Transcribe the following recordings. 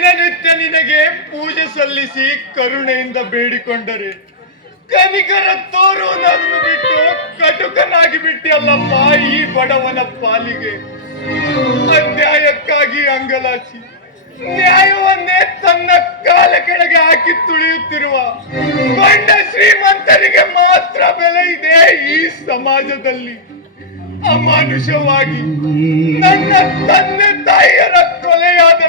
ದಿನನಿತ್ಯ ನಿನಗೆ ಪೂಜೆ ಸಲ್ಲಿಸಿ ಕರುಣೆಯಿಂದ ಬೇಡಿಕೊಂಡರೆ. ಕನಿಕರ ನನ್ನನ್ನು ಬಿಟ್ಟು ಕಟುಕನಾಗಿ ಬಿಟ್ಟಿಯಲ್ಲಪ್ಪ ಈ ಬಡವನ ಪಾಲಿಗೆ. ಅನ್ಯಾಯಕ್ಕಾಗಿ ಅಂಗಲಾಚಿ. ನ್ಯಾಯವನ್ನೇ ತನ್ನ ಕಾಲ ಕೆಳಗೆ ಹಾಕಿ ತುಳಿಯುತ್ತಿರುವ. ಬಂಡ ಶ್ರೀಮಂತರಿಗೆ ಮಾತ್ರ ಬೆಲೆ ಇದೆ ಈ ಸಮಾಜದಲ್ಲಿ. ಅಮಾನುಷವಾಗಿ. ನನ್ನ ತಂದೆ ತಾಯಿಯರ ಕೊಲೆಯಾದ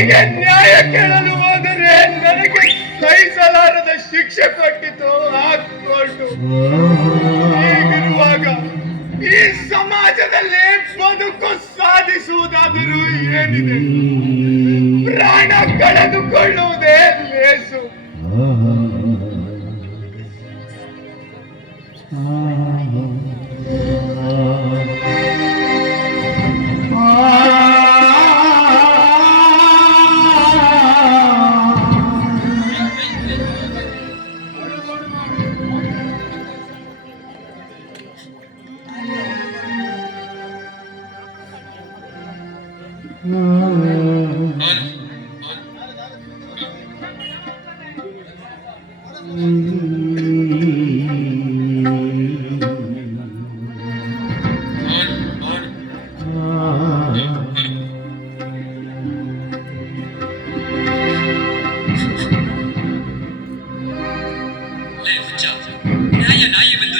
ಮೇಲೆ ನ್ಯಾಯ ಕೇಳಲು ಹೋದರೆ ನನಗೆ ಸಹಿಸಲಾರದ ಶಿಕ್ಷೆ ಕೊಟ್ಟಿತು. ಹೀಗಿರುವಾಗ ಈ ಸಮಾಜದಲ್ಲಿ ಬದುಕು ಸಾಧಿಸುವುದಾದರೂ ಏನಿದೆ? ಪ್ರಾಣ ಕಳೆದುಕೊಳ್ಳುವುದೇ ಲೇಸು. ಲೇ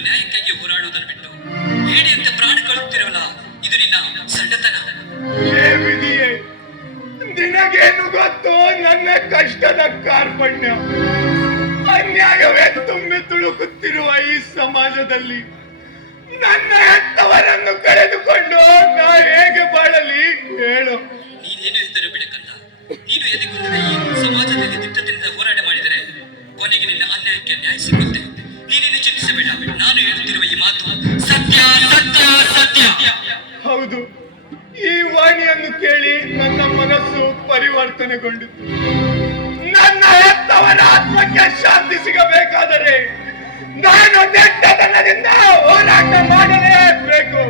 ನ್ಯಾಯಕ್ಕಾಗಿ ಹೋರಾಡುವುದನ್ನು ಬಿಟ್ಟು ಹೇಡಿಯಂತೆ ಪ್ರಾಣ ಕಳುತ್ತಿರುವಲ್ಲ ಇದು ನಿನ್ನ ಸಣ್ಣತನ ಏ ವಿಧಿಯೇ ನಿನಗೇನು ಗೊತ್ತು? ನನ್ನ ಕಷ್ಟದ ಕಾರ್ಪಣ್ಯ. ಅನ್ಯಾಯವೇ ತುಂಬಿ ತುಳುಕುತ್ತಿರುವ ಈ ಸಮಾಜದಲ್ಲಿ ನನ್ನ ಹೆತ್ತವರನ್ನು ಕಳೆದುಕೊಂಡು ನಾ ಹೇಗೆ ಬಾಳಲಿ? ಹೇಳು. ನೀನೇನು ಇದ್ದರೂ ಬಿಡಕಲ್ಲ ನೀನು ಎದೆಗುಂದದ ಈ ಸಮಾಜದಲ್ಲಿ ದಿಟ್ಟದಿಂದ ಹೋರಾಟ ಮಾಡಿದರೆ ಕೊನೆಗೆ ನಿನ್ನ ಅನ್ಯಾಯಕ್ಕೆ ನ್ಯಾಯ ಸಿಗುತ್ತೆ. ನೀನೇನು ಚಿಂತಿಸಬೇಡ. ನಾನು ಹೇಳುತ್ತಿರುವ ಈ ಮಾತು ಸತ್ಯ ಸತ್ಯ ಸತ್ಯ. ಹೌದು. ವಾಣಿಯನ್ನು ಕೇಳಿ ನನ್ನ ಮನಸ್ಸು ಪರಿವರ್ತನೆಗೊಂಡಿತು. ನನ್ನ ಹೆತ್ತವರ ಆತ್ಮಕ್ಕೆ ಶಾಂತಿ ಸಿಗಬೇಕಾದರೆ ನಾನು ದಿಟ್ಟತನದಿಂದ ಹೋರಾಟ ಮಾಡಲೇಬೇಕು.